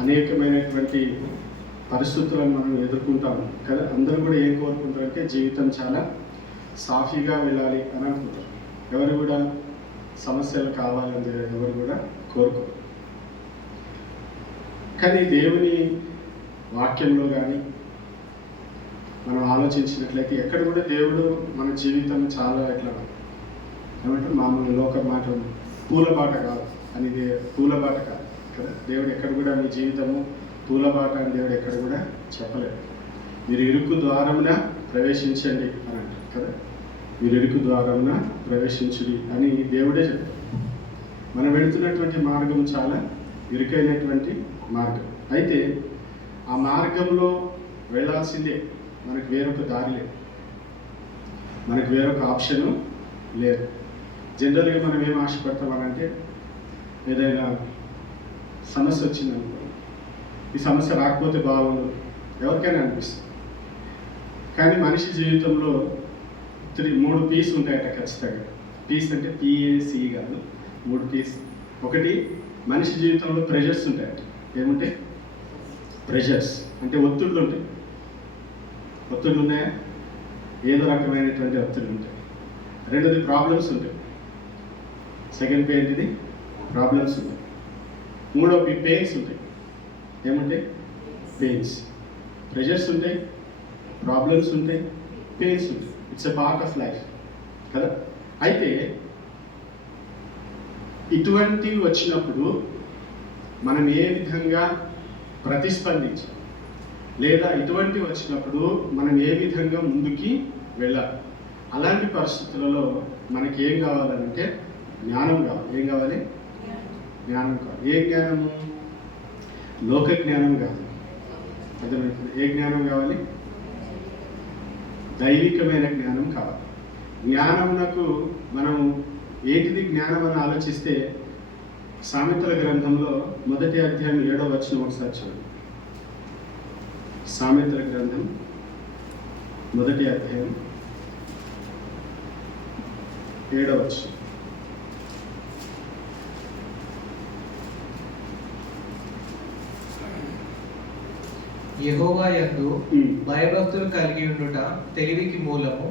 అనేకమైనటువంటి పరిస్థితులను మనం ఎదుర్కొంటాము కదా. అందరూ కూడా ఏం కోరుకుంటారంటే జీవితం చాలా సాఫీగా వెళ్ళాలి అని అనుకుంటారు. ఎవరు కూడా సమస్యలు కావాలని ఎవరు కూడా కోరుకోరు. కానీ దేవుని వాక్యంలో కానీ మనం ఆలోచించినట్లయితే ఎక్కడ కూడా దేవుడు మన జీవితం చాలా ఇట్లా ఏమంటే మామూలు లోక మాట పూలబాట కాదు అని, పూలబాట కాదు కదా. దేవుడు ఎక్కడ కూడా మీ జీవితము పూలబాట అని దేవుడు ఎక్కడ కూడా చెప్పలేదు. మీరు ఇరుకు ద్వారమున ప్రవేశించండి అని అంటారు కదా. మీరు ఇరుకు ద్వారమున ప్రవేశించుడి అని దేవుడే చెప్తారు. మనం వెళుతున్నటువంటి మార్గం చాలా ఇరుకైనటువంటి మార్గం. అయితే ఆ మార్గంలో వెళ్ళాల్సిందే, మనకు వేరొక దారి లేదు, మనకు వేరొక ఆప్షను లేదు. జనరల్గా మనం ఏం ఆశపడతామనంటే ఏదైనా సమస్య వచ్చిందనుకో, ఈ సమస్య రాకపోతే బాగుండు ఎవరికైనా అనిపిస్తుంది. కానీ మనిషి జీవితంలో 3 పీస్ ఉంటాయట ఖచ్చితంగా. పీస్ అంటే పిఏసి కాదు, 3 పీస్. ఒకటి, మనిషి జీవితంలో ప్రెషర్స్ ఉంటాయట. ఏముంటాయి? ప్రెషర్స్ అంటే ఒత్తిళ్ళు ఉంటాయి. ఒత్తిళ్ళు ఉన్నాయా? ఏదో రకమైనటువంటి ఒత్తిళ్ళు ఉంటాయి. రెండోది ప్రాబ్లమ్స్ ఉంటాయి. సెకండ్ పే ఏంటిది? ప్రాబ్లమ్స్ ఉంటాయి. మూడోది పెయిన్స్ ఉంటాయి. ఏముంటాయి? పెయిన్స్. ప్రెషర్స్ ఉంటాయి, ప్రాబ్లమ్స్ ఉంటాయి, పెయిన్స్ ఉంటాయి. It's a part of life కదా. అయితే ఇటువంటివి వచ్చినప్పుడు మనం ఏ విధంగా ప్రతిస్పందించాలి, లేదా ఇటువంటివి వచ్చినప్పుడు మనం ఏ విధంగా ముందుకి వెళ్ళాలి? అలాంటి పరిస్థితులలో మనకి ఏం కావాలంటే జ్ఞానం కావాలి. ఏం కావాలి? జ్ఞానం కావాలి. ఏ జ్ఞానము? లోక జ్ఞానం కాదు. అర్థమవుతుంది? ఏ జ్ఞానం కావాలి? దైవికమైన జ్ఞానం కావాలి. జ్ఞానమునకు మనం ఏంటిది జ్ఞానం అని ఆలోచిస్తే సామెతల గ్రంథంలో 1వ అధ్యాయం 7వ వచనం ఒకసారి చూడండి. సామెతల గ్రంథం 1వ అధ్యాయం 7వ వచనం. యెహోవా యందు భయభక్తులు కలిగి ఉండుట తెలివికి మూలము,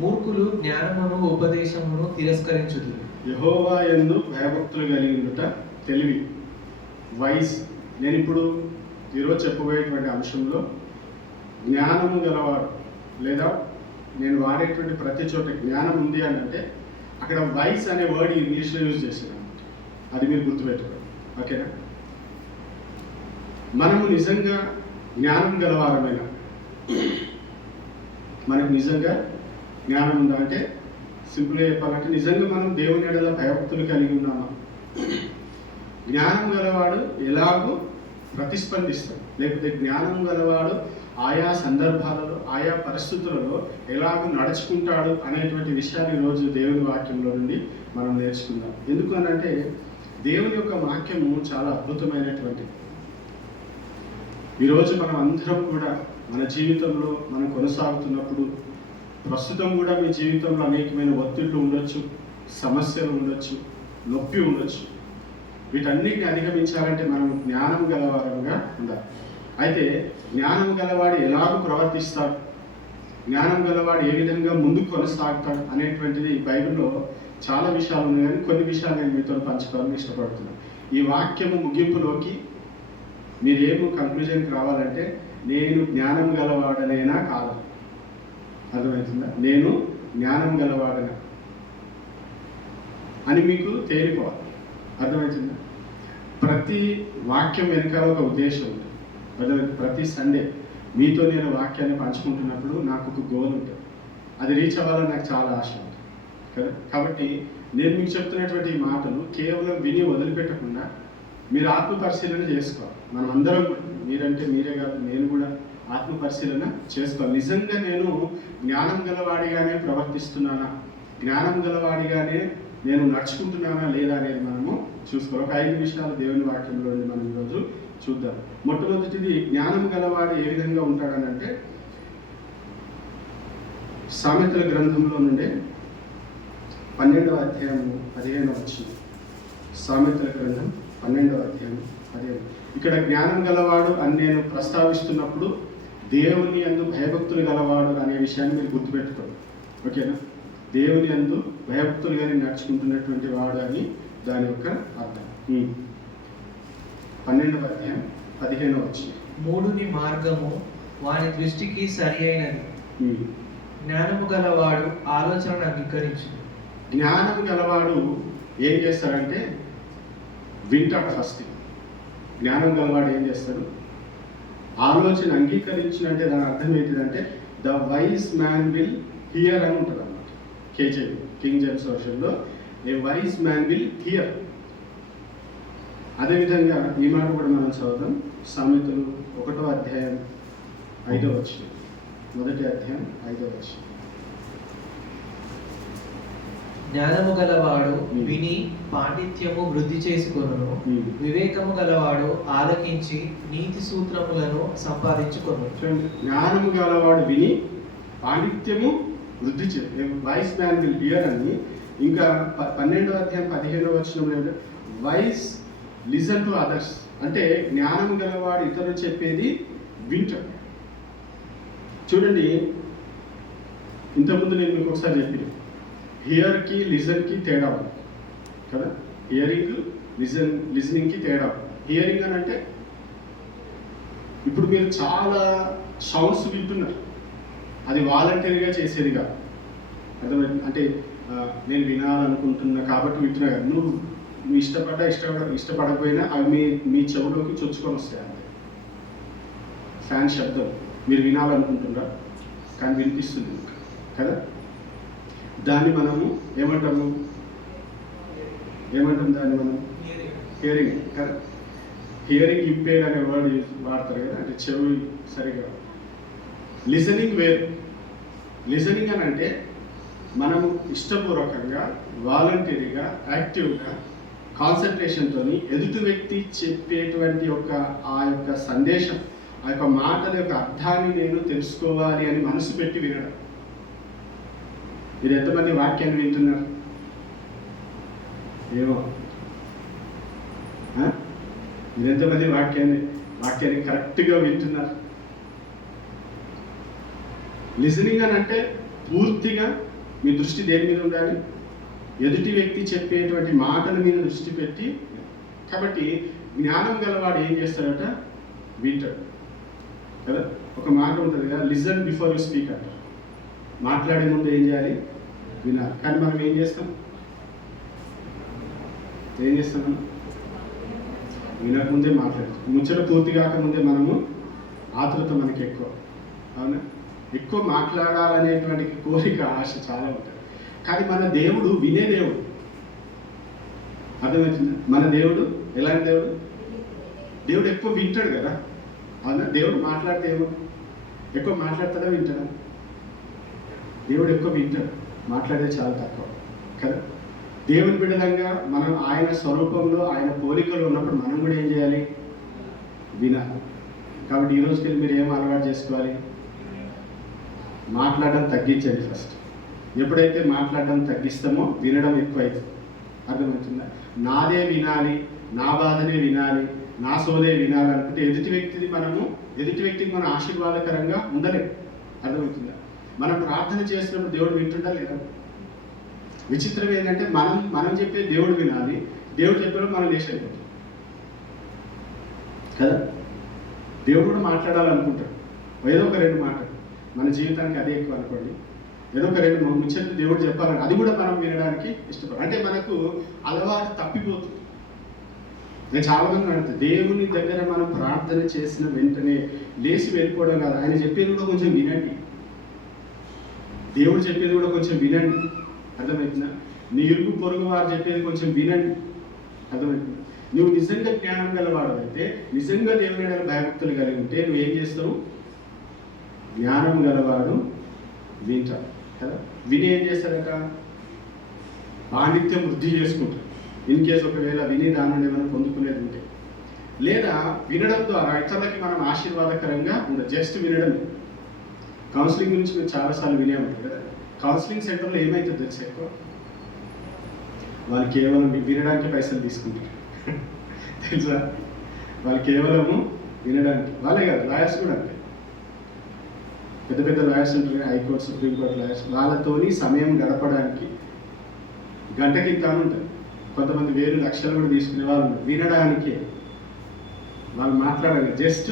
మూర్ఖులు జ్ఞానమును ఉపదేశమును తిరస్కరించుదురు. యెహోవా యందు భయభక్తులు కలిగి ఉండుట తెలివి, వైస్. నేను ఇప్పుడు ఈరోజు చెప్పబోయేటువంటి అంశంలో జ్ఞానము గలవాడు, లేదా నేను వాడేటువంటి ప్రతి చోట జ్ఞానం ఉంది అని అంటే అక్కడ వైస్ అనే వర్డ్ ఇంగ్లీష్లో యూజ్ చేశాను. అది మీరు గుర్తుపెట్టుకోండి, ఓకేనా? మనము నిజంగా జ్ఞానం గలవారమైన, మనకు నిజంగా జ్ఞానం ఉందా అంటే సింపుల్గా చెప్పాలంటే నిజంగా మనం దేవుని ఎడల భయభక్తులు కలిగి ఉన్నామా? జ్ఞానం గలవాడు ఎలాగూ ప్రతిస్పందిస్తాడు, లేకపోతే జ్ఞానం గలవాడు ఆయా సందర్భాలలో ఆయా పరిస్థితులలో ఎలాగూ నడుచుకుంటాడు అనేటువంటి విషయాన్ని ఈరోజు దేవుని వాక్యంలో నుండి మనం నేర్చుకుందాం. ఎందుకు అనంటే దేవుని యొక్క వాక్యము చాలా అద్భుతమైనటువంటిది. ఈరోజు మనం అందరం కూడా మన జీవితంలో మనం కొనసాగుతున్నప్పుడు, ప్రస్తుతం కూడా మీ జీవితంలో అనేకమైన ఒత్తిళ్లు ఉండొచ్చు, సమస్యలు ఉండొచ్చు, నొప్పి ఉండొచ్చు. వీటన్నిటిని అధిగమించాలంటే మనం జ్ఞానం గలవారంగా ఉండాలి. అయితే జ్ఞానం గలవాడు ఎలాగూ ప్రవర్తిస్తాడు, జ్ఞానం గలవాడు ఏ విధంగా ముందుకు కొనసాగుతాడు అనేటువంటిది బైబిల్లో చాలా విషయాలు ఉన్నాయి. కానీ కొన్ని విషయాలు నేను మీతో పంచుకోవాలని ఇష్టపడుతున్నాను. ఈ వాక్యము ముగింపులోకి మీరేమో కంక్లూజన్కి రావాలంటే నేను జ్ఞానం గలవాడనేనా కాదు. అర్థమవుతుందా? నేను జ్ఞానం గలవాడనా అని మీకు తేలిపోవాలి. అర్థమవుతుందా? ప్రతి వాక్యం వెనకాల ఒక ఉద్దేశం ఉంది. ప్రతి సండే మీతో నేను వాక్యాన్ని పంచుకుంటున్నప్పుడు నాకు ఒక గోల్ ఉంటుంది. అది రీచ్ అవ్వాలని నాకు చాలా ఆశ ఉంటుంది కదా. కాబట్టి నేను మీకు చెప్తున్నటువంటి ఈ మాటలు కేవలం విని వదిలిపెట్టకుండా మీరు ఆత్మ పరిశీలన చేసుకోవాలి. మనం అందరం, మీరంటే మీరే కాదు, నేను కూడా ఆత్మ పరిశీలన చేసుకోవాలి. నిజంగా నేను జ్ఞానం గలవాడిగానే ప్రవర్తిస్తున్నానా, జ్ఞానం గలవాడిగానే నేను నడుచుకుంటున్నానా లేదా అనేది మనము చూసుకోవాలి. ఒక 5 విషయాలు దేవుని వాక్యంలో మనం ఈరోజు చూద్దాం. మొట్టమొదటిది, జ్ఞానం గలవాడు ఏ విధంగా ఉంటాడనంటే సామెతల గ్రంథంలో నుండే 12వ అధ్యాయం 15వ వచనం. సామెతల గ్రంథం 12వ అధ్యాయం 15. ఇక్కడ జ్ఞానం గలవాడు అని నేను ప్రస్తావిస్తున్నప్పుడు దేవుని యందు భయభక్తులు గలవాడు అనే విషయాన్ని మీరు గుర్తుపెట్టుకోండి. ఓకేనా? దేవుని యందు భయభక్తులుగానే నడుచుకుంటున్నటువంటి వాడు అని దాని యొక్క అర్థం. 12వ అధ్యాయం 15వ వచనం. మూఢుని మార్గము వాని దృష్టికి సరి అయినది, జ్ఞానము గలవాడు ఆలోచనను అంగీకరించు. జ్ఞానం గలవాడు ఏం చేస్తాడంటే వింటాడు. ఫస్ట్ జ్ఞానం గలవాడు ఏం చేస్తాడు? ఆలోచన అంగీకరించినంటే దాని అర్థం ఏంటిదంటే the wise man will hear అని ఉంటుంది అన్నమాట. కేజేబీ కింగ్ జేమ్స్ వర్షన్లో a wise man will hear. అదేవిధంగా ఈ మాట కూడా మనం చదువుతాం. సామెతలు 1వ అధ్యాయం 5వ వచనం. 1వ అధ్యాయం 5వ వచనం. జ్ఞానము గలవాడు విని పాండిత్యము వృద్ధి చేసుకొనును, వివేకము గలవాడు ఆలకించి నీతి సూత్రములను సంపాదించుకొను. జ్ఞానము గలవాడు విని పాండిత్యము వృద్ధి చే వైస్ మ్యాన్ విల్ హియర్ అని. ఇంకా 12వ అధ్యాయం 15వ వచనంలో వైస్ లిసన్ టు అదర్స్ అంటే జ్ఞానము గలవాడు ఇతరులు చెప్పేది వింటాడు. చూడండి, ఇంతకుముందు నేను మీకు ఒకసారి చెప్పాను, హియర్కి లిజన్కి తేడా ఉంది కదా. హియరింగ్ లిజనింగ్కి తేడా. హియరింగ్ అని అంటే ఇప్పుడు మీరు చాలా సౌండ్స్ వింటున్నారు, అది వాలంటరీగా చేసేది కాదు. అర్థమైంది? అంటే నేను వినాలనుకుంటున్నా కాబట్టి వింటున్నా కాదు. నువ్వు ఇష్టపడకపోయినా అవి మీ చెవులోకి చొచ్చుకొని వస్తాయి అంతే. ఫ్యాన్ శబ్దం మీరు వినాలనుకుంటున్నారా కానీ వినిపిస్తుంది కదా. దాన్ని మనము ఏమంటాం దాన్ని మనం హియరింగ్ కదా. హియరింగ్ ఇంపేర్డ్ అనే వర్డ్ వాడతారు కదా, అంటే చెవి సరిగా. లిసనింగ్ వేరు. లిసనింగ్ అని అంటే మనము ఇష్టపూర్వకంగా వాలంటరీగా యాక్టివ్గా కాన్సన్ట్రేషన్తో ఎదుటి వ్యక్తి చెప్పేటువంటి ఆ యొక్క సందేశం, ఆ యొక్క మాటల యొక్క అర్థాన్ని నేను తెలుసుకోవాలి అని మనసు పెట్టి వినడం. మీరు ఎంతమంది వాక్యాన్ని వింటున్నారు? ఏమో మీరు ఎంతమంది వాక్యాన్ని కరెక్ట్గా వింటున్నారు? లిసనింగ్ అని అంటే పూర్తిగా మీ దృష్టి దేని మీద ఉండాలి? ఎదుటి వ్యక్తి చెప్పేటువంటి మాటల మీద దృష్టి పెట్టి. కాబట్టి జ్ఞానం గలవాడు ఏం చేస్తాడట? వింటాడు కదా. ఒక మాట ఉంటుంది కదా, లిసన్ బిఫోర్ యూ స్పీక్ అంటారు. మాట్లాడే ముందు ఏం చేయాలి? వినాలి. కానీ మనం ఏం చేస్తాం మనం వినకముందే మాట్లాడతాం. ముచ్చట పూర్తి కాకముందే మనము ఆతృత మనకి ఎక్కువ. అవునా? ఎక్కువ మాట్లాడాలనేటువంటి కోరిక, ఆశ చాలా ఉంటుంది. కానీ మన దేవుడు వినే దేవుడు. అర్థమవుతుందా? మన దేవుడు ఎలాంటి దేవుడు? దేవుడు ఎక్కువ వింటాడు కదా. అవునా? దేవుడు మాట్లాడితే ఎక్కువ మాట్లాడతాడా వింటాడా? దేవుడు ఎక్కువ వింటాడు, మాట్లాడేది చాలా తక్కువ కదా. దేవుని బిడ్డలంగా మనం ఆయన స్వరూపంలో ఆయన పోలికలు ఉన్నప్పుడు మనం కూడా ఏం చేయాలి? వినాలి. కాబట్టి ఈ రోజుకి మీరు ఏం అలవాటు చేసుకోవాలి? మాట్లాడడం తగ్గించండి ఫస్ట్. ఎప్పుడైతే మాట్లాడడం తగ్గిస్తామో వినడం ఎక్కువ అవుతుంది. అర్థమవుతుందా? నాదే వినాలి, నా బాధనే వినాలి, నా సోదే వినాలి అనుకుంటే ఎదుటి వ్యక్తికి మనం ఆశీర్వాదకరంగా ఉండలేము. అర్థమవుతుందా? మనం ప్రార్థన చేసినప్పుడు దేవుడు వింటుండా లేదా? విచిత్రం ఏంటంటే మనం చెప్పే దేవుడు వినాలి, దేవుడు చెప్పేప్పుడు మనం లేచి అయిపోతాం కదా. దేవుడు కూడా మాట్లాడాలనుకుంటాడు. ఏదో ఒక 2 మాటలు, మన జీవితానికి అదే ఎక్కువ అనుకోండి. ఏదో ఒక 2 ముచ్చట్లు దేవుడు చెప్పాలని, అది కూడా మనం వినడానికి ఇష్టపడాలి. అంటే మనకు అలవాటు తప్పిపోతుంది. నేను చాలా మంది అడుగుతాను, దేవుని దగ్గర మనం ప్రార్థన చేసిన వెంటనే లేచి వెళ్ళిపోవడం కాదు. ఆయన చెప్పేది కూడా కొంచెం వినండి, దేవుడు చెప్పేది కూడా కొంచెం వినండి. అర్థమవుతుందా? నీ ఇరుగు పొరుగు వారు చెప్పేది కొంచెం వినండి. అర్థమవుతుందా? నువ్వు నిజంగా జ్ఞానం గలవాడు అయితే, నిజంగా దేవుని భయభక్తులు కలిగి ఉంటే నువ్వు ఏం చేస్తావు? జ్ఞానం గలవాడు వింటాడు కదా. విని ఏం చేస్తాడట? పాండిత్యం వృద్ధి చేసుకుంటాడు. ఇన్ కేసు ఒకవేళ విని దాని నుండి ఏమైనా పొందుకునేది ఉంటే, లేదా వినడం ద్వారా ఇతరులకి మనం ఆశీర్వాదకరంగా ఉండదు. జస్ట్ వినడం. కౌన్సిలింగ్ గురించి మీరు చాలాసార్లు వినే ఉంటారు కదా. కౌన్సిలింగ్ సెంటర్లో ఏమైతుంది తెలుసు? ఎక్కువ వాళ్ళు కేవలం వినడానికి పైసలు తీసుకుంటారు తెలుసా. వాళ్ళు కేవలము వినడానికి. వాళ్ళే కాదు, లాయర్స్ కూడా అంతే. పెద్ద పెద్ద లాయర్స్ ఉంటారు, హైకోర్టు సుప్రీంకోర్టు లాయర్స్, వాళ్ళతోని సమయం గడపడానికి గంటకి ఇంత ఉంటుంది. కొంతమంది వేలు లక్షలు కూడా తీసుకునే వాళ్ళు ఉన్నారు వినడానికే. వాళ్ళు మాట్లాడాలి జస్ట్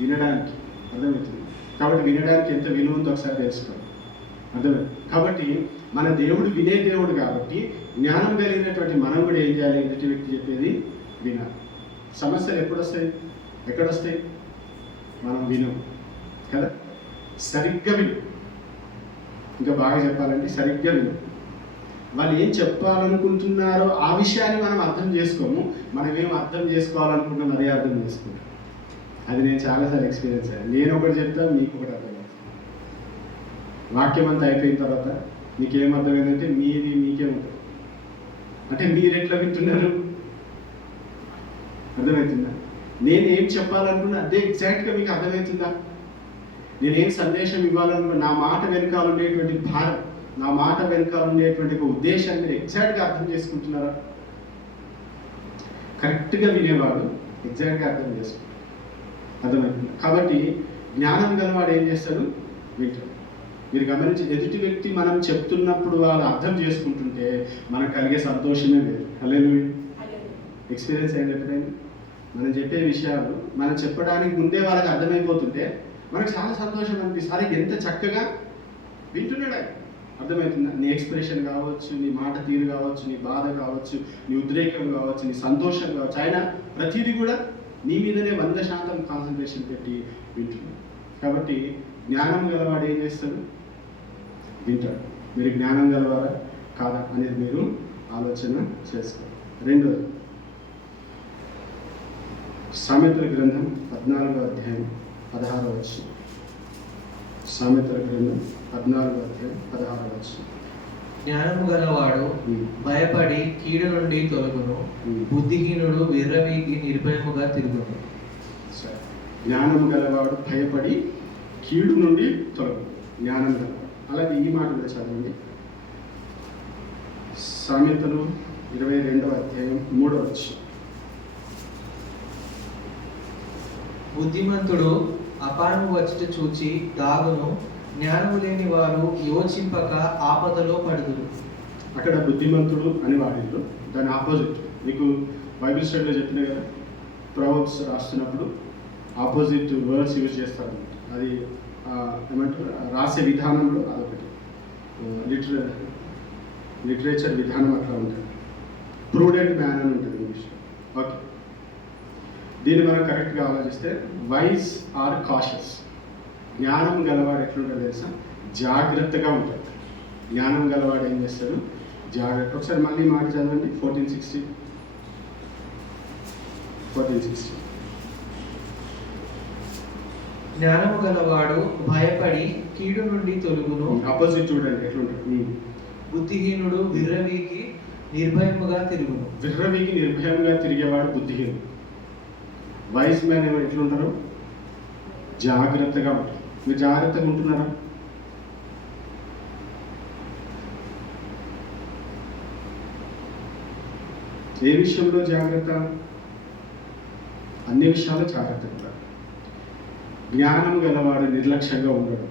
వినడానికి. అర్థమవుతుంది? కాబట్టి వినడానికి ఎంత విలువ ఉందో ఒకసారి తెలుసుకోవాలి. అర్థమైంది? కాబట్టి మన దేవుడు వినే దేవుడు కాబట్టి జ్ఞానం కలిగినటువంటి మనం కూడా ఏం చేయాలి? ఎదుటి వ్యక్తి చెప్పేది వినాలి. సమస్యలు ఎప్పుడు వస్తాయి? ఎక్కడొస్తాయి? మనం వినం కదా. సరిగ్గా విను. ఇంకా బాగా చెప్పాలంటే సరిగ్గా విను. వాళ్ళు ఏం చెప్పాలనుకుంటున్నారో ఆ విషయాన్ని మనం అర్థం చేసుకోము. మనం ఏం అర్థం చేసుకోవాలనుకుంటున్నాం అదే అర్థం చేసుకుంటాం. అది నేను చాలాసార్లు ఎక్స్పీరియన్స్ అయ్యాను. నేను ఒకటి చెప్తాను, మీకు ఒకటి అర్థం. వాక్యం అంతా అయిపోయిన తర్వాత మీకేం అర్థమైందంటే మీది మీకే ఉంటుంది. అంటే మీరు ఎట్లా వింటున్నారు? అర్థమవుతుందా? నేను ఏం చెప్పాలనుకున్నా అదే ఎగ్జాక్ట్గా మీకు అర్థమవుతుందా? నేనేం సందేశం ఇవ్వాలనుకున్నా నా మాట వెనకాల ఉండేటువంటి భారం, నా మాట వెనకాల ఉండేటువంటి ఒక ఉద్దేశాన్ని మీరు ఎగ్జాక్ట్గా అర్థం చేసుకుంటున్నారా? కరెక్ట్గా వినేవాడు ఎగ్జాక్ట్గా అర్థం చేసుకుంటాడు. అర్థమవుతుంది? కాబట్టి జ్ఞానం గలవాడు ఏం చేస్తాడు? వింటాడు. మీరు గమనించి ఎదుటి వ్యక్తి మనం చెప్తున్నప్పుడు వాళ్ళు అర్థం చేసుకుంటుంటే మనకు కలిగే సంతోషమే వేరు. హల్లెలూయా. ఎక్స్పీరియన్స్ అయింది ఎప్పుడైనా? మనం చెప్పే విషయాలు మనం చెప్పడానికి ముందే వాళ్ళకి అర్థమైపోతుంటే మనకు చాలా సంతోషం అనిపిస్తుంది. అది ఎంత చక్కగా వింటున్నాడు ఆయన. అర్థమవుతుందా? నీ ఎక్స్ప్రెషన్ కావచ్చు, నీ మాట తీరు కావచ్చు, నీ బాధ కావచ్చు, నీ ఉద్రేకం కావచ్చు, నీ సంతోషం కావచ్చు, ఆయన ప్రతిదీ కూడా నీ మీదనే 100% కాన్సన్ట్రేషన్ పెట్టి వింటున్నాడు. కాబట్టి జ్ఞానం గలవాడు ఏం చేస్తాడు? వింటాడు. మీరు జ్ఞానం గలవారా కాదా అనేది మీరు ఆలోచన చేసుకోవాలి. రెండోది, సామెతల గ్రంథం 14వ అధ్యాయం 16వ వచనం. సామెతల గ్రంథం 14వ అధ్యాయం 16వ వచనం. జ్ఞానము గలవాడు భయపడి కీడు నుండి తొలగును, బుద్ధిహీనుడు విర్రవీగి నిర్భయముగా తిరుగును. సరే, జ్ఞానము గలవాడు భయపడి కీడు నుండి తొలగు. జ్ఞానం గలవాడు. అలాగే ఈ మాట కూడా చదవండి. సామెతలు 22వ అధ్యాయం 3వ వచనం. బుద్ధిమంతుడు అపాయము వచ్చుట చూచి దాగును, జ్ఞానము లేని వారు యోచింపక ఆపదలో పడుదురు. అక్కడ బుద్ధిమంతుడు అని వాడిల్లు, దాని ఆపోజిట్. మీకు బైబిల్ స్టడీలో చెప్పిన కదా, ప్రొవర్బ్స్ రాస్తున్నప్పుడు ఆపోజిట్ వర్డ్స్ యూజ్ చేస్తారు. అది ఏమంటారు, రాసే విధానంలో అదొకటి లిటరేచర్ విధానం అట్లా ఉంటుంది. ప్రూడెంట్ మ్యాన్ అని ఉంటుంది ఇంగ్లీష్లో. ఓకే, దీన్ని మనం కరెక్ట్గా ఆలోచిస్తే వైజ్ ఆర్ కాషియస్. జ్ఞానం గలవాడు ఎట్లుంటాడు తెలుసా? జాగ్రత్తగా ఉంటాడు. జ్ఞానం గలవాడు ఏం చేస్తాడు? జాగ్రత్త. ఒకసారి మళ్ళీ మాట చదవండి. 14:16. జ్ఞానము గలవాడు భయపడి కీడు నుండి తొలుగును. ఆపోజిట్ చూడండి ఎట్లుంటాడు. బుద్ధిహీనుడు విర్రవీగి నిర్భయముగా తిరుగును. విర్రవీగి నిర్భయంగా తిరిగేవాడు బుద్ధిహీనుడు. వైజ్ మ్యాన్ ఎవరు ఎట్లుంటారు? జాగ్రత్తగా ఉంటారు. మీరు జాగ్రత్తగా ఉంటున్నారా? ఏ విషయంలో జాగ్రత్త? అన్ని విషయాల్లో జాగ్రత్తగా ఉంటారు. జ్ఞానం గలవాడు నిర్లక్ష్యంగా ఉండడు.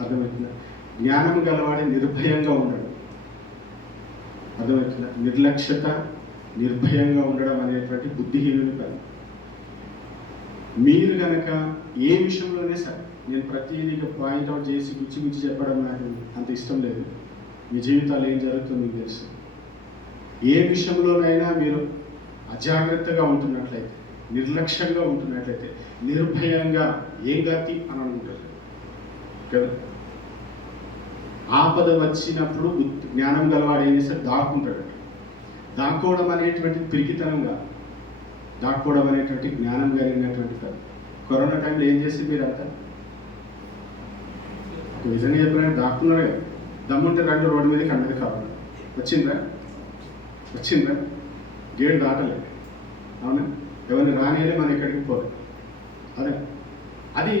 అర్థమవుతుందా? జ్ఞానం గలవాడు నిర్భయంగా ఉండడు. అర్థమవుతుందా? నిర్లక్ష్యత, నిర్భయంగా ఉండడం అనేటువంటి బుద్ధిహీనుని పని. మీరు కనుక ఏ విషయంలోనే సరే, నేను ప్రతిదీ పాయింట్అవుట్ చేసి గుచ్చి చెప్పడం నాకు అంత ఇష్టం లేదు. మీ జీవితాలు ఏం జరుగుతుందో మీకు తెలుసు. ఏ విషయంలోనైనా మీరు అజాగ్రత్తగా ఉంటున్నట్లయితే, నిర్లక్ష్యంగా ఉంటున్నట్లయితే, నిర్భయంగా ఏం గతి అని అనుకుంటారు కదా. ఆపద వచ్చినప్పుడు జ్ఞానం గలవాడు ఏం చేస్తాడు? దాక్కుంటాడు. దాక్కోవడం అనేటువంటి పిరికితనంగా, దాక్కోవడం అనేటువంటి జ్ఞానం కలిగినటువంటి కాదు. కరోనా టైంలో ఏం చేసి మీరు అంతా ఒక విధంగా చెప్పినట్టు దాక్కున్నారు కదా. దమ్ముంటే రెండు రోడ్డు మీదకి అందరికీ కావాలి. వచ్చిందా గేట్ దాటలేదు. అవునా? ఎవరిని రానియలే, మనం ఎక్కడికి పోలేదు. అదే అది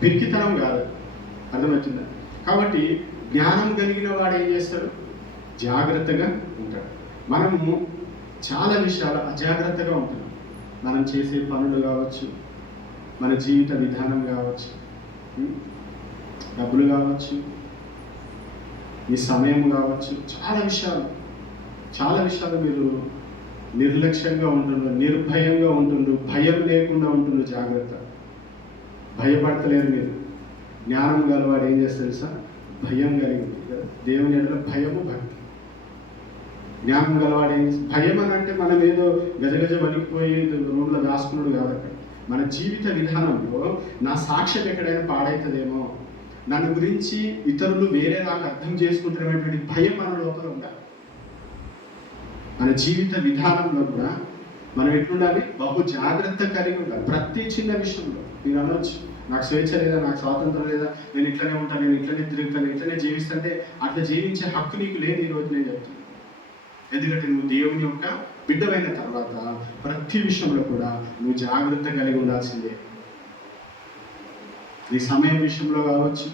పిరికితనం కాదు. అర్థమవుతుందా? కాబట్టి జ్ఞానం కలిగిన వాడు ఏం చేస్తాడు? జాగ్రత్తగా ఉంటాడు. మనము చాలా విషయాలు అజాగ్రత్తగా ఉంటున్నాం. మనం చేసే పనులు కావచ్చు, మన జీవిత విధానం కావచ్చు, డబ్బులు కావచ్చు, మీ సమయం కావచ్చు, చాలా విషయాలు మీరు నిర్లక్ష్యంగా ఉంటుండ్రు, నిర్భయంగా ఉంటుండ్రు, భయం లేకుండా ఉంటుండ్రు. జాగ్రత్త, భయపడతలేరు మీరు. జ్ఞానం గలవాడు ఏం చేస్తారు తెలుసా? భయం కలిగింది కదా, దేవుని ఎడల భయము భక్తి. జ్ఞానం గలవాడు ఏం చేస్తారు? భయం అని అంటే మనం ఏదో గజగజ వణికిపోయి రూమ్లో దాచుకున్నాడు కాబట్టి, మన జీవిత విధానంలో నా సాక్ష్యం ఎక్కడైనా పాడవుతుందేమో, నన్ను గురించి ఇతరులు వేరే నాకు అర్థం చేసుకుంటున్నటువంటి భయం మన లోపల ఉండాలి. మన జీవిత విధానంలో కూడా మనం ఎట్లుండాలి? బహు జాగ్రత్త కలిగి ఉండాలి. ప్రతి చిన్న విషయంలో మీరు అనొచ్చు, నాకు స్వేచ్ఛ లేదా, నాకు స్వాతంత్రం లేదా, నేను ఇట్లనే ఉంటాను, నేను ఇట్లనే తిరుగుతాను, ఇట్లనే జీవిస్తుంటే అట్లా జీవించే హక్కు నీకు లేదు. ఈరోజు నేను చెప్తున్నాను, ఎందుకంటే నువ్వు దేవుని యొక్క బిడ్డవైన తర్వాత ప్రతి విషయంలో కూడా నువ్వు జాగ్రత్త కలిగి ఉండాల్సిందే. నీ సమయం విషయంలో కావచ్చు,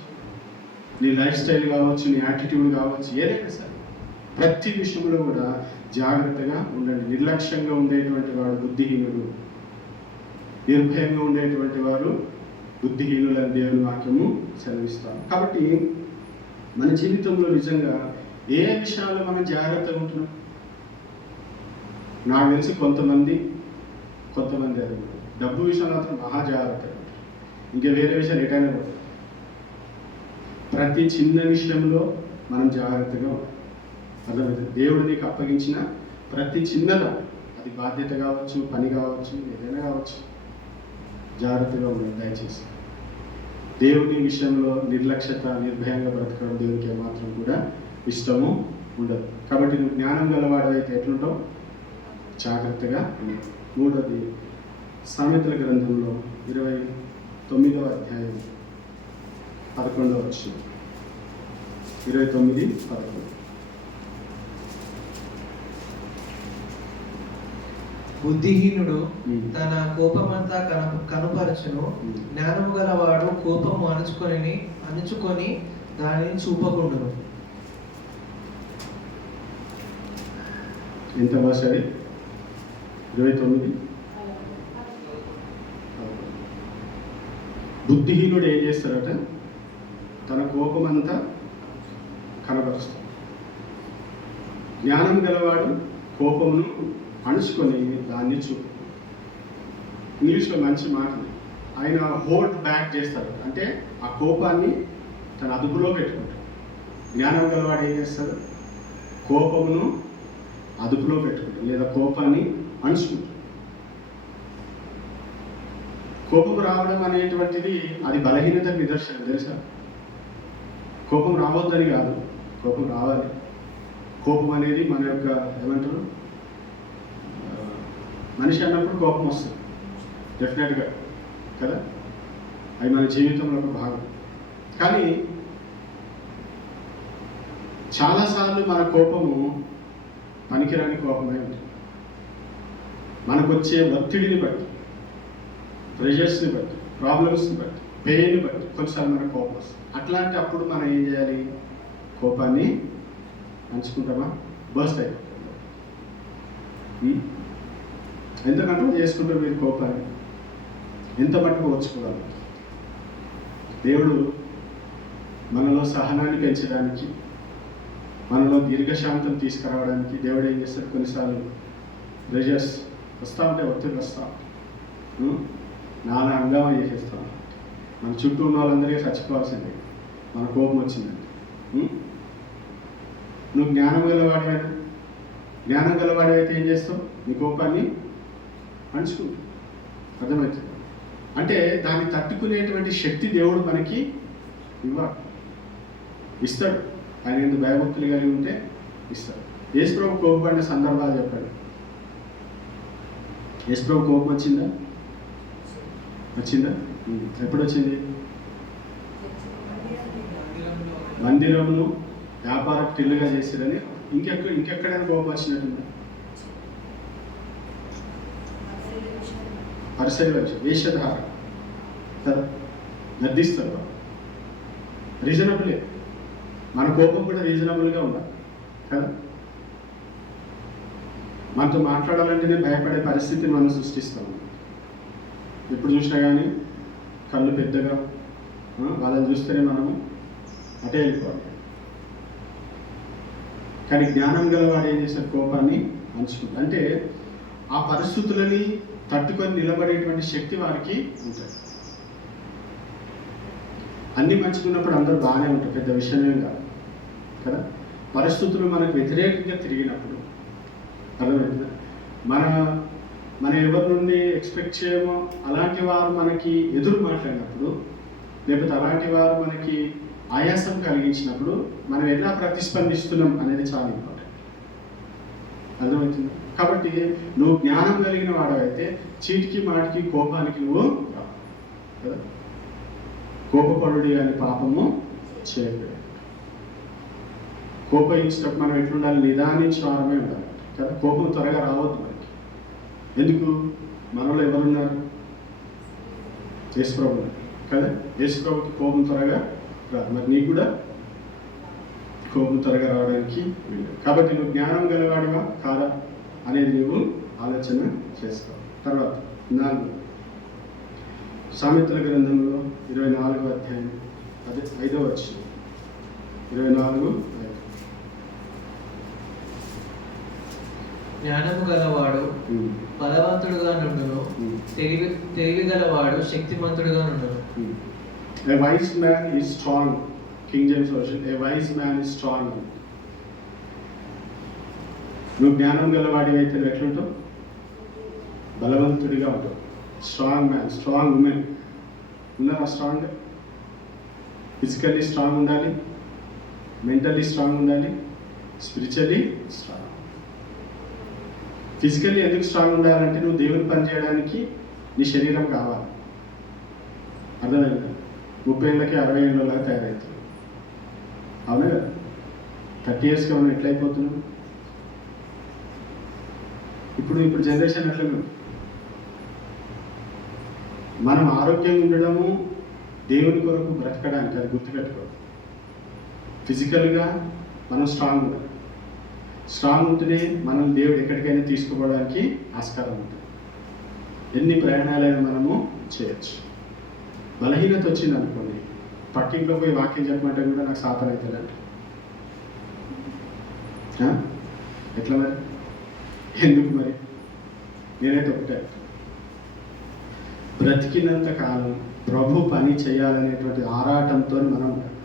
నీ లైఫ్ స్టైల్ కావచ్చు, నీ యాటిట్యూడ్ కావచ్చు, ఏదైనా సరే ప్రతి విషయంలో కూడా జాగ్రత్తగా ఉండండి. నిర్లక్ష్యంగా ఉండేటువంటి వాడు బుద్ధిహీనుడు, నిర్భయంగా ఉండేటువంటి వారు బుద్ధిహీనులు అని దేవుని వాక్యము సెలవిస్తాం. కాబట్టి మన జీవితంలో నిజంగా ఏ విషయాల్లో మనం జాగ్రత్తగా ఉంటున్నాం? నాకు తెలిసి కొంతమంది అది డబ్బు విషయంలో మాత్రం మహా జాగ్రత్తగా ఉంటారు. ఇంకా వేరే విషయాలు ఎటైనా పోతారు. ప్రతి చిన్న విషయంలో మనం జాగ్రత్తగా ఉంటాం. అర్థమైతే దేవుడు నీకు అప్పగించిన ప్రతి చిన్నదా, అది బాధ్యత కావచ్చు, పని కావచ్చు, ఏదైనా కావచ్చు, జాగ్రత్తగా ఉండండి దయచేసి. దేవుని విషయంలో నిర్లక్ష్యత, నిర్భయంగా బ్రతకడం దేవునికి ఏమాత్రం కూడా ఇష్టము ఉండదు. కాబట్టి నువ్వు జ్ఞానం గలవాడైతే ఎట్లుంటావు? జాగ్రత్తగా ఉండదు. మూడోది, సామెతల గ్రంథంలో 29వ అధ్యాయం 11వ వచనం. 29:11. బుద్ధిహీనుడు తన కోపమంతా కనుపరచును, జ్ఞానము గలవాడు కోపము అణుచుకొని దానిని చూపకుండును. ఎంత భాషది? 29. బుద్ధిహీనుడు ఏం చేస్తారట? తన కోపమంతా కనబరుస్తాడు. జ్ఞానం గలవాడు కోపమును అణుచుకొని దాన్ని చూపు. ఇంగ్లీష్లో మంచి మాట, ఆయన హోల్డ్ బ్యాక్ చేస్తాడు, అంటే ఆ కోపాన్ని తన అదుపులో పెట్టుకుంటాడు. జ్ఞానం గలవాడు ఏం చేస్తాడు? కోపమును అదుపులో పెట్టుకుంటాడు, లేదా కోపాన్ని అణుచుకుంటాడు. కోపం రావడం అనేటువంటిది అది బలహీనతకు నిదర్శనం, తెలుసా? కోపం రావద్దని కాదు, కోపం రావాలి. కోపం అనేది మన యొక్క ఏమంటారు, మనిషి అన్నప్పుడు కోపం వస్తుంది డెఫినెట్గా కదా, అది మన జీవితంలో ఒక భాగం. కానీ చాలాసార్లు మన కోపము పనికిరాని కోపమై ఉంటుంది. మనకు వచ్చే ఒత్తిడిని బట్టి, ప్రెషర్స్ని బట్టి, ప్రాబ్లమ్స్ని బట్టి, పెయిన్ని బట్టి కొన్నిసార్లు మనకు కోపం వస్తుంది. అట్లాంటి అప్పుడు మనం ఏం చేయాలి? కోపాన్ని పంచుకుంటామా? బర్స్ట్ అయిపోతాం. ఎంత కంట్రోల్ చేసుకుంటారు మీరు కోపాన్ని? ఎంత మట్టుకు వచ్చుకోవాలి? దేవుడు మనలో సహనాన్ని పెంచడానికి, మనలో దీర్ఘశాంతం తీసుకురావడానికి దేవుడు ఏం చేస్తాడు? కొన్నిసార్లు ప్రెషర్స్ వస్తూ ఉంటే, ఒత్తిడి వస్తూ నానా హంగామా చేసేస్తాం. మన చుట్టూ ఉన్న వాళ్ళందరికీ చచ్చిపోవాల్సిందే మన కోపం వచ్చిందంటే. నువ్వు జ్ఞానం గలవాడి అయితే ఏం చేస్తావు? నీ కోపాన్ని అణుచుకుంటావు. అర్థమవుతుంది? అంటే దాన్ని తట్టుకునేటువంటి శక్తి దేవుడు మనకి ఇస్తాడు. ఆయన ఎందుకు భయభక్తులు కలిగి ఉంటే ఇస్తాడు. యేసుప్రభు కోపపడిన సందర్భాలు చెప్పాడు. యేసుప్రభు కోపం వచ్చిందా? ఎప్పుడు వచ్చింది? మందిరంను వ్యాపారపు టిల్లుగా చేసిరని. ఇంకెక్కడైనా కోపం వచ్చినట్టుందా? పరిసర వేషధార కదా, గద్దిస్తారు. రీజనబులే, మన కోపం కూడా రీజనబుల్గా ఉండాలి కదా. మనతో మాట్లాడాలంటేనే భయపడే పరిస్థితిని మనం సృష్టిస్తాం. ఎప్పుడు చూసినా కానీ కళ్ళు పెద్దగా, వాళ్ళని చూస్తేనే మనము అటే వెళ్ళిపోవాలి. కానీ జ్ఞానం గలవాడు ఏం చేసిన కోపాన్ని పంచుకుంటాడు. అంటే ఆ పరిస్థితులని తట్టుకొని నిలబడేటువంటి శక్తి వారికి ఉంటుంది. అన్ని మంచుకున్నప్పుడు అందరూ బాగానే ఉంటారు, పెద్ద విషయమే కాదు కదా. పరిస్థితులు మనకు వ్యతిరేకంగా తిరిగినప్పుడు అర్థమవుతుందా, మన ఎవరి నుండి ఎక్స్పెక్ట్ చేయమో అలాంటి వారు మనకి ఎదురు మాట్లాడినప్పుడు, లేకపోతే అలాంటి వారు మనకి ఆయాసం కలిగించినప్పుడు మనం ఎలా ప్రతిస్పందిస్తున్నాం అనేది చాలా ఇంపార్టెంట్. అర్థమవుతుందా? కాబట్టి నువ్వు జ్ఞానం కలిగిన వాడవైతే చీటికి మాటికి కోపానికి నువ్వు రావు కదా. కోపపడుడి అని పాపము చేయకూడదు. కోపగించినప్పుడు మనం ఎట్లుండాలి, నిదానించి వారమే ఉండాలి కదా. కోపం త్వరగా రావద్దు మనకి. ఎందుకు? మనలో ఎవరున్నారు? యేసుప్రభు కదా. యేసుప్రభుకి కోపం త్వరగా రాదు, మరి నీకు కూడా కోపం త్వరగా రావడానికి వీలు. కాబట్టి నువ్వు జ్ఞానం గలవాడివా కాదా అనేది నువ్వు ఆలోచన చేసుకో. తర్వాత 4 సామెతల గ్రంథంలో 24వ అధ్యాయం 5వ వచనం. 24:5. జ్ఞానము గలవాడు బలవంతుడుగా నుండును, తెలివి గలవాడు శక్తిమంతుడుగా నుండును. A wise man is strong. King James Version. A wise man is strong. నువ్వు జ్ఞానం గలవాడి అయితే నువ్వు ఎట్లుంటావు? బలవంతుడిగా ఉంటావు. స్ట్రాంగ్ మ్యాన్, స్ట్రాంగ్ ఉమెన్ ఉన్నారా? స్ట్రాంగ్, ఫిజికల్లీ స్ట్రాంగ్ ఉండాలి, మెంటల్లీ స్ట్రాంగ్ ఉండాలి, స్పిరిచువల్లీ స్ట్రాంగ్. ఫిజికల్లీ ఎందుకు స్ట్రాంగ్ ఉండాలంటే నువ్వు దేవుని పని చేయడానికి నీ శరీరం కావాలి. అర్థమైందా? 30 ఏళ్ళకి 60 ఏళ్ళలాగా తయారవుతుంది. అవునా కదా? 30 ఇయర్స్కి మనం ఎట్లయిపోతున్నాం? ఇప్పుడు జనరేషన్ ఎట్లా? మనం ఆరోగ్యంగా ఉండడము దేవుని కొరకు బ్రతకడానికి, అది గుర్తుపెట్టుకో. ఫిజికల్గా మనం స్ట్రాంగ్ ఉండాలి. స్ట్రాంగ్ ఉంటేనే మనం దేవుడు ఎక్కడికైనా తీసుకుపోవడానికి ఆస్కారం ఉంటుంది. ఎన్ని ప్రయాణాలైనా మనము చేయొచ్చు. బలహీనత వచ్చింది అనుకోండి, పక్కింట్లో పోయి వాక్యం చెప్పమంటే కూడా నాకు సాధన అవుతుందంట. ఎట్లా మరి? ఎందుకు మరి? నేనైతే ఒకటే, బ్రతికినంత కాలం ప్రభు పని చేయాలనేటువంటి ఆరాటంతో మనం ఉండాలి.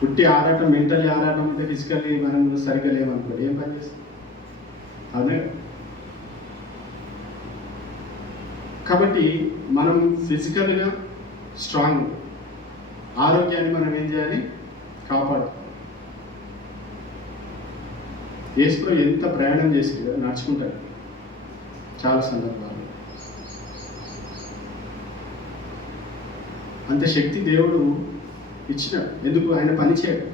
పుట్టి ఆరాటం, మెంటల్లీ ఆరాటం అంటే ఫిజికల్లీ మనం సరిగ్గా లేవనుకోండి, ఏం పని చేస్తాం? అవునే. కాబట్టి మనం ఫిజికల్గా స్ట్రాంగ్, ఆరోగ్యాన్ని మనం ఏం చేయాలి? కాపాడుకోవాలి. యేసుప్రభు ఎంత ప్రయాణం చేసి కదా, నడుచుకుంటాడు చాలా సందర్భాలు. అంత శక్తి దేవుడు ఇచ్చినాడు. ఎందుకు? ఆయన పని చేయడం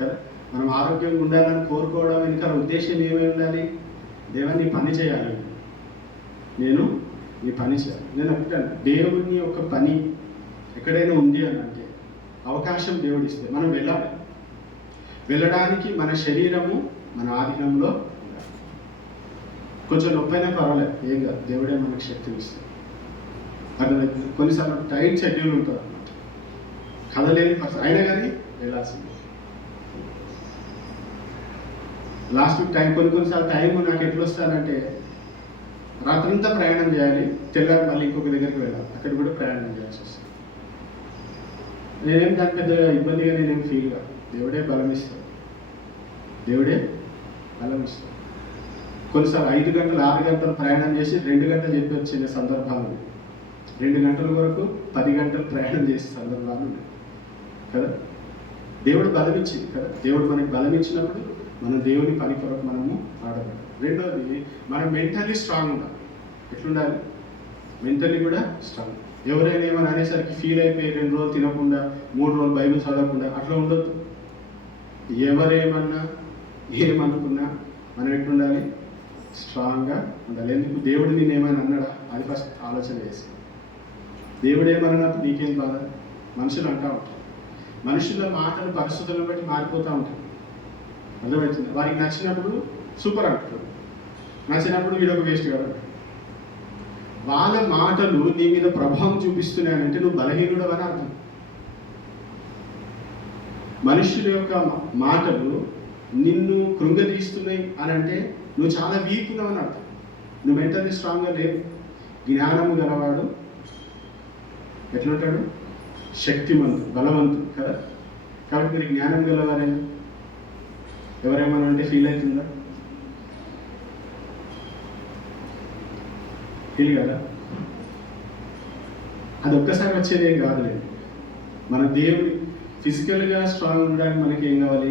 కదా. మనం ఆరోగ్యంగా ఉండాలని కోరుకోవడం వెనుక ఉద్దేశం ఏమై ఉండాలి? దేవాన్ని పని చేయాలి, నేను నీ పని చేయాలి. నేను అనుకుంటాను, దేవుని యొక్క పని ఎక్కడైనా ఉంది అని అంటే అవకాశం దేవుడు ఇస్తే మనం వెళ్ళాలి. వెళ్ళడానికి మన శరీరము మన ఆధీనంలో ఉండాలి. కొంచెం నొప్పైనా పర్వాలేదు, ఏం కాదు, దేవుడే మనకు శక్తిని ఇస్తాడు. అర్థమైంది? కొన్నిసార్లు టైట్ షెడ్యూల్ ఉంటుంది అన్నమాట, కదలేని పరిస్థితి అయినా కానీ వెళ్ళాల్సింది. లాస్ట్ టైం కొన్నిసార్లు టైం నాకు ఎట్లా వస్తానంటే, రాత్రంతా ప్రయాణం చేయాలి, తెల్లారి మళ్ళీ ఇంకొక దగ్గరికి వెళ్ళాలి, అక్కడ కూడా ప్రయాణం చేయాల్సి వస్తుంది. నేనేం దాని పెద్ద ఇబ్బందిగా నేనేం ఫీల్ కాదు. దేవుడే బలం ఇస్తాడు, దేవుడే బలం ఇస్తాడు. కొన్నిసార్లు 5 గంటలు 6 గంటలు ప్రయాణం చేసి 2 గంటలు చెప్పి వచ్చిన సందర్భాలు ఉన్నాయి. 2 గంటల వరకు 10 గంటలు ప్రయాణం చేసే సందర్భాలు ఉన్నాయి కదా. దేవుడు బలం ఇచ్చింది కదా. దేవుడు మనకి బలం ఇచ్చినప్పుడు మనం దేవుని పని కొరకు మనము ఆడబడాలి. రెండోది, మనం మెంటల్లీ స్ట్రాంగ్ ఉండాలి. ఎట్లుండాలి? మెంటల్లీ కూడా స్ట్రాంగ్. ఎవరైనా ఏమైనా అనేసరికి ఫీల్ అయిపోయి 2 రోజులు తినకుండా 3 రోజులు బైబిల్ చదవకుండా అట్లా ఉండొద్దు. ఎవరేమన్నా ఏమనుకున్నా మనం ఎట్లుండాలి? స్ట్రాంగ్గా ఉండాలి. ఎందుకు? దేవుడు నేను ఏమైనా అన్నాడా? అది ఫస్ట్ ఆలోచన చేసి, దేవుడు ఏమన్నప్పుడు నీకేం బాధ? మనుషులు అంటూ ఉంటారు. మనుషుల మాటలు పరిస్థితులను బట్టి మారిపోతూ ఉంటాయి అర్థమవుతుంది. వారికి నచ్చినప్పుడు సూపర్ అంటారు, నచ్చినప్పుడు వీడొక వేస్ట్ కదా. వాళ్ళ మాటలు నీ మీద ప్రభావం చూపిస్తున్నాయంటే నువ్వు బలహీనుడు అని అర్థం. మనుషుల యొక్క మాటలు నిన్ను కృంగదీస్తున్నాయి అని అంటే నువ్వు చాలా వీక్ ఉన్నావు అని అర్థం. నువ్వు మెంటల్లీ స్ట్రాంగ్గా లేవు. జ్ఞానము గలవాడు ఎట్లుంటాడు? శక్తిమంతుడు, బలవంతుడు కదా. కాబట్టి మీరు జ్ఞానం గలవారైనా ఎవరేమన్నా అంటే ఫీల్ అవుతుందా? ఫీల్ కదా. అది ఒక్కసారి వచ్చేది ఏం కాదులేండి. మన దేవుడి ఫిజికల్గా స్ట్రాంగ్ ఉండడానికి మనకి ఏం కావాలి?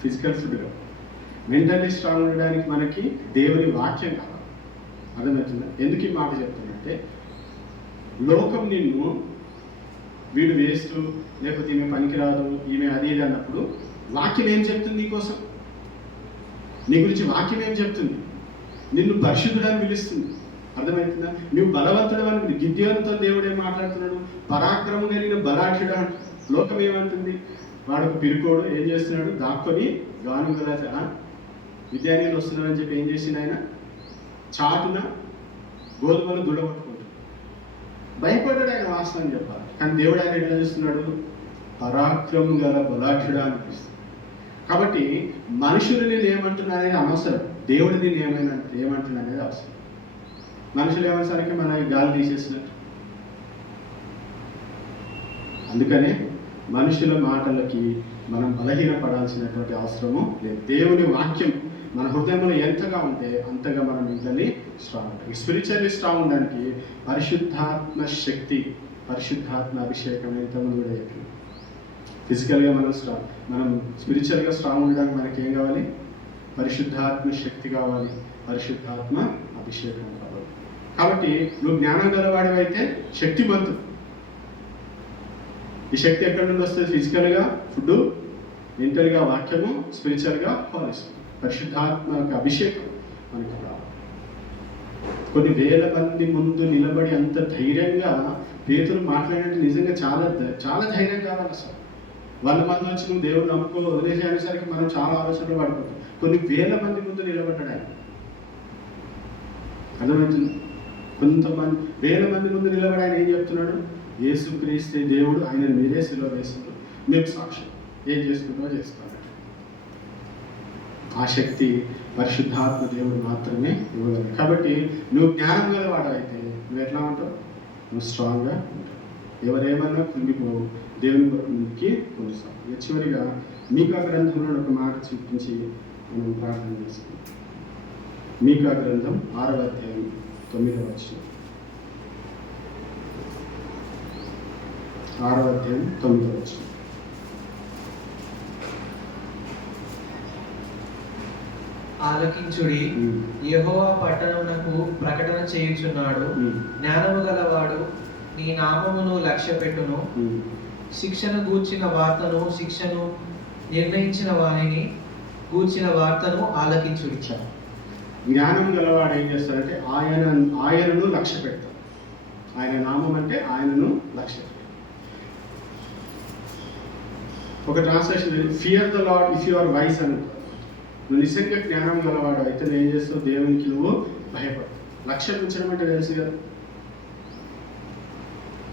ఫిజికల్ ఫుడ్ కావాలి. మెంటల్లీ స్ట్రాంగ్ ఉండడానికి మనకి దేవుని వాక్యం కావాలి. అర్థమవుతుందా? ఎందుకు ఈ మాట చెప్తానంటే, లోకం నిన్ను వీడు వేస్ట్, లేకపోతే ఈమె పనికిరాదు, ఈమె అది ఇది అన్నప్పుడు వాక్యం ఏం చెప్తుంది నీకోసం? నీ గురించి వాక్యం ఏం చెప్తుంది? నిన్ను పరిశుద్ధుడని పిలుస్తుంది. అర్థమవుతుందా? నువ్వు బలవంతుడు అని. గిద్యోనుతో దేవుడు ఏం మాట్లాడుతున్నాడు? పరాక్రమం కలిగిన బలాఢ్యుడు అంట. లోకం ఏమంటుంది? వాడు ఒక పిరుకోడు, ఏం చేస్తున్నాడు? దాక్కొని గాను గల విద్యార్థులు వస్తున్నారని చెప్పి ఏం చేసిండు ఆయన? చాటున గోధుమలు దుడగొట్టుకుంటాడు. భయపడ్డాడు ఆయన, వాస్తవం చెప్పాలి. కానీ దేవుడు ఆయన ఎట్లా చూస్తున్నాడు? పరాక్రమం గల బలాఢ్యుడా అనిపిస్తుంది. కాబట్టి మనుషులు నేను ఏమంటున్నా అనేది అనవసరం. దేవుడు నేను ఏమంటున్నా అనేది అవసరం. మనుషులు ఏమనేసరికి మన గాలి తీసేసినట్టు. అందుకనే మనుషుల మాటలకి మనం బలహీనపడాల్సినటువంటి అవసరము లేదు. దేవుని వాక్యం మన హృదయంలో ఎంతగా ఉంటే అంతగా మనం ఇంట్లోని స్ట్రాంగ్ ఉంటాం. స్పిరిచువల్లీ స్ట్రాంగ్ ఉండడానికి పరిశుద్ధాత్మ శక్తి, పరిశుద్ధాత్మ అభిషేకం ఎంతమంది కూడా చెప్పింది. ఫిజికల్గా మనం స్పిరిచువల్గా స్ట్రాంగ్ ఉండడానికి మనకి ఏం కావాలి? పరిశుద్ధాత్మ శక్తి కావాలి, పరిశుద్ధాత్మ అభిషేకం కావాలి. కాబట్టి నువ్వు జ్ఞానం గలవాడివైతే శక్తిమంతుడు. ఈ శక్తి ఎక్కడి నుండి వస్తుంది? ఫిజికల్గా ఫుడ్, మెంటల్గా వాక్యము, స్పిరిచువల్గా పాలిస్తుంది. పరిశుద్ధాత్మ అభిషేకం మనకి రావాలి. కొన్ని వేల మంది ముందు నిలబడి అంత ధైర్యంగా పేతురు మాట్లాడినట్టు నిజంగా చాలా చాలా ధైర్యం కావాలి అసలు. 100 మంది వచ్చి నువ్వు దేవుడు నమ్ముకో వదిలేసేసరికి మనం చాలా ఆలోచనలు పడిపోతాం. కొన్ని వేల మంది ముందు నిలబడ్డాడు ఆయన. అర్థమవుతుంది? కొంతమంది వేల మంది ముందు నిలబడి ఆయన ఏం చెప్తున్నాడు? యేసుక్రీస్తే దేవుడు, ఆయన మీరే శిలువ వేసిండు, మీకు సాక్ష్యం, ఏం చేసుకుంటో చేసుకోవాలి. ఆ శక్తి పరిశుద్ధాత్మ దేవుడు మాత్రమే ఇవ్వగలరు. కాబట్టి నువ్వు జ్ఞానం గలవాడైతే నువ్వు ఎట్లా ఉంటావు? నువ్వు స్ట్రాంగ్గా ఉంటావు. ఎవరేమన్నా కుంగిపోవు, దేవుని కొరకుకి కొలుస్తాం. చివరిగా మీకా గ్రంథంలో ఒక మాట చూపించి మనం ప్రార్థన చేసుకుంటాం. మీకా గ్రంథం 6వ అధ్యాయం 9వ వచనం. 6వ అధ్యాయం 9వ వచనం. ఆలకించుడి, యెహోవా పట్టణమునకు ప్రకటన చేయుచున్నాడు. జ్ఞానము గలవాడు నీ నామమును లక్ష్యపెట్టును. శిక్షణ గూర్చిన వార్తను, శిక్షను నిర్ణయించిన వారిని గూర్చిన వార్తను ఆలకించుడి. జ్ఞానం గలవాడు ఏం చేస్తాడంటే ఆయనను లక్ష్య పెడతాడు. ఆయన నామం అంటే ఆయనను లక్ష్య పెడతాడు. ఒక translation, fear the lord if you are wise అని. నువ్వు నిజంగా జ్ఞానం గలవాడు అయితే నువ్వు ఏం చేస్తావు? దేవునికి నువ్వు భయపడతావు. లక్ష్యం ఉంచడం అంటే తెలుసు కదా.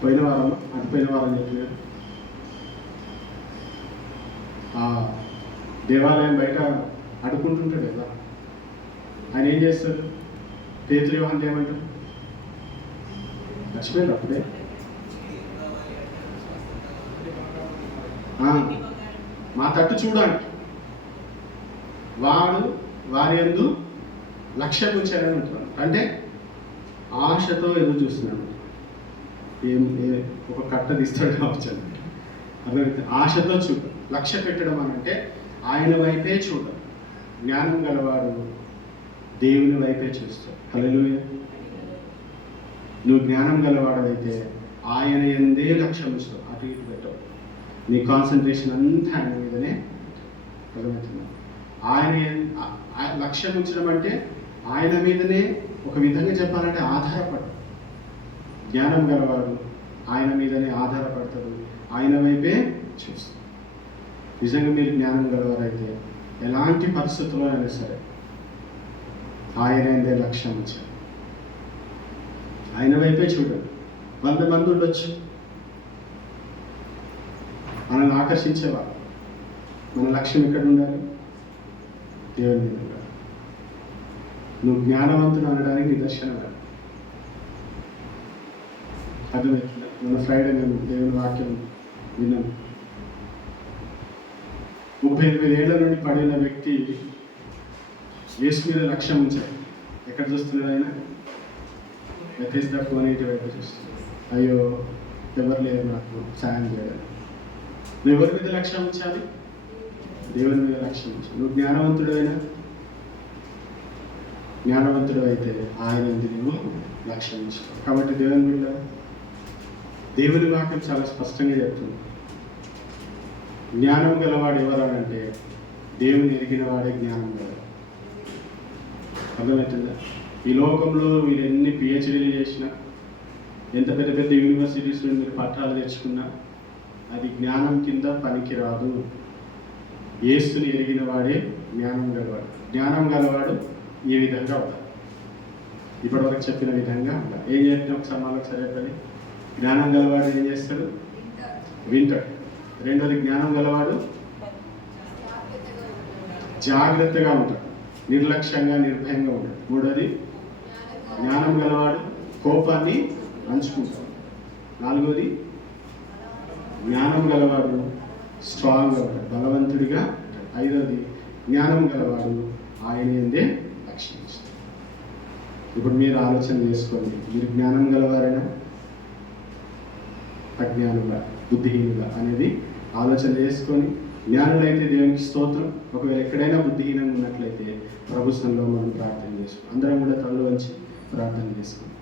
పోయిన వారం చెప్పిన దేవాలయం బయట అడుకుంటుంటాడు కదా, ఆయన ఏం చేస్తాడు? పేతురు యోహాను ఏమంటారు? మర్చిపోయారు అప్పుడే. మా తట్టు చూడండి, వారి యందు లక్ష్యం ఉంచారని అంటున్నాడు. అంటే ఆశతో ఎదురు చూస్తున్నాడు. ఒక కట్ట తీస్తాడు కావచ్చు అని. అర్థమైతే ఆశతో చూడ, లక్ష్య పెట్టడం అని అంటే ఆయన వైపే చూడ. జ్ఞానం గలవాడు దేవుని వైపే చూస్తాడు. హల్లెలూయా. నువ్వు జ్ఞానం గలవాడైతే ఆయన ఎందే లక్ష్యం ఉంచుతావు, అటు ఇటు పెట్టవు. నీ కాన్సన్ట్రేషన్ అంతా ఆయన మీదనే. అర్థమవుతుంది? ఆయన లక్ష్యం ఉంచడం అంటే ఆయన మీదనే. ఒక విధంగా చెప్పాలంటే ఆధారపడు. జ్ఞానం గలవాడు ఆయన మీదనే ఆధారపడతాడు, ఆయన వైపే చూస్తాడు. నిజంగా మీరు జ్ఞానం గలవారైతే ఎలాంటి పరిస్థితుల్లో అయినా సరే ఆయనందే లక్ష్యం ఉంచాలి. ఆయన వైపే చూడండి. 100 మంది ఉండొచ్చు మనల్ని ఆకర్షించేవారు. మన లక్ష్యం ఎక్కడ ఉండాలి? దేవుని మీద ఉండాలి. నువ్వు జ్ఞానవంతుడు అనడానికి నిదర్శనం అది. అర్థమవుతుందా? మన ఫ్రైడే నేను దేవుని వాక్యం విన్నాను. 38 ఏళ్ల నుండి పడిన వ్యక్తి యేసు మీద లక్ష్యం ఉంచాడు. ఎక్కడ చూస్తున్నాడు ఆయన? ఎత్తేసిన ఫోన్ ఇటు వైపు చూస్తున్నాడు. అయ్యో ఎవరు లేరు నాకు సాయం చేయడానికి. నువ్వు ఎవరి మీద లక్ష్యం ఉంచాలి? దేవుని మీద లక్ష్యం ఉంచాలి. నువ్వు జ్ఞానవంతుడు అయితే ఆయన నువ్వు లక్ష్యం ఉంచావు. కాబట్టి దేవుని మీద దేవుని వాక్యం చాలా స్పష్టంగా చెప్తుంది. జ్ఞానం గలవాడు ఎవరు అంటే దేవుని ఎరిగిన వాడే జ్ఞానం గలవాడు. అర్థమవుతుందా? ఈ లోకంలో మీరు ఎన్ని పిహెచ్డీలు చేసినా, ఎంత పెద్ద పెద్ద యూనివర్సిటీస్లో మీరు పట్టాలు తెచ్చుకున్నా అది జ్ఞానం కింద పనికి రాదు. యేసుని ఎరిగిన వాడే జ్ఞానం గలవాడు. జ్ఞానం గలవాడు ఈ విధంగా ఉండాలి. ఇప్పటివరకు చెప్పిన విధంగా ఉండాలి. ఏం చెప్పిన ఒకసారి మళ్ళీ చెప్పండి. జ్ఞానం గలవాడు ఏం చేస్తాడు? వింటాడు. రెండోది జ్ఞానం గలవాడు జాగ్రత్తగా ఉంటాడు, నిర్లక్ష్యంగా నిర్భయంగా ఉంటాడు. మూడోది జ్ఞానం గలవాడు కోపాన్ని పంచుకుంటాడు. నాలుగోది జ్ఞానం గలవాడు స్ట్రాంగ్గా ఉంటాడు, బలవంతుడిగా ఉంటాడు. ఐదోది జ్ఞానం గలవాడు ఆయన ఎందే లక్ష్యం. ఇప్పుడు మీరు ఆలోచన చేసుకోండి. మీరు జ్ఞానం గలవారైనా అజ్ఞానుగా బుద్ధిహీనుగా అనేది ఆలోచన చేసుకొని, జ్ఞానులైతే దేవునికి స్తోత్రం. ఒకవేళ ఎక్కడైనా బుద్ధిహీనంగా ఉన్నట్లయితే ప్రభుత్వంలో మనం ప్రార్థన చేసుకోం. అందరం కూడా తలలు వంచి ప్రార్థన చేసుకోండి.